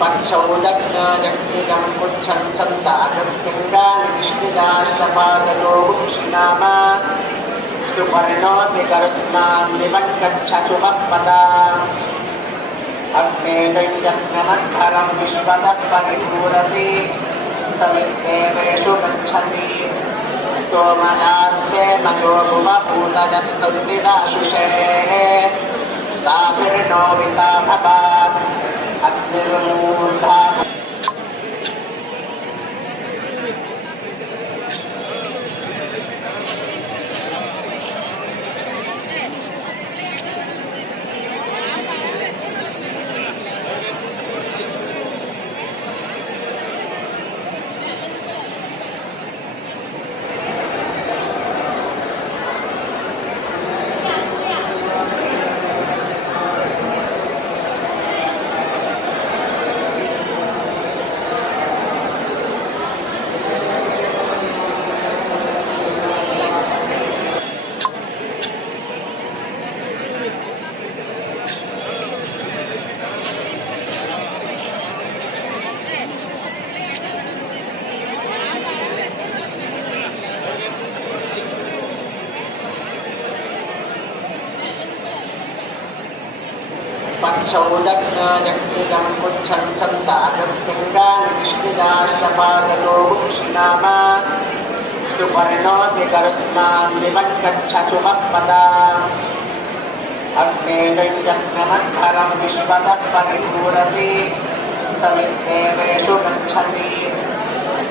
पक्षौजज्ञजज्ञिजं पुच्छन्तगस्यङ्गानिष्ठिदाशपादतो गुंशिनाम सुपर्णोति करुत्मान् निमज्जच्छसु मत्पदा अग्ने दैजज्ञमत्सरं विश्वतः परिपूरति समित्तेवेषु गच्छति सोमनास्ते मयो भुवभूतजस्तुतिदाशुषे ताभिर्नो विता भवात् अग्निर्मूर्धा पक्षौजज्ञजज्ञिजं पुच्छन्तगस्यङ्गानिष्ठिदाशपादतो गुंशिनाम सुपर्णोति करुत्मान् निमज्जच्छसु मत्पदा अग्ने दैजज्ञमत्सरं विश्वतः परिपूरति समित्तेवेषु गच्छति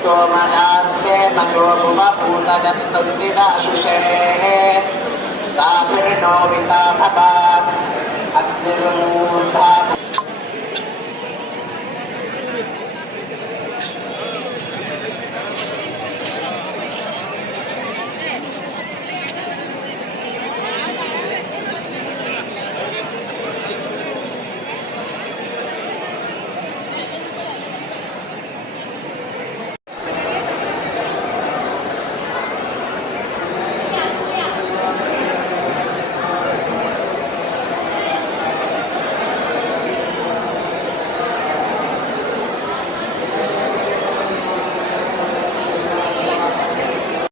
सोमनास्ते मयो भुवभूतजस्तुतिदाशुषे ताभिर्नो विता भवात् अग्निर्मूर्धा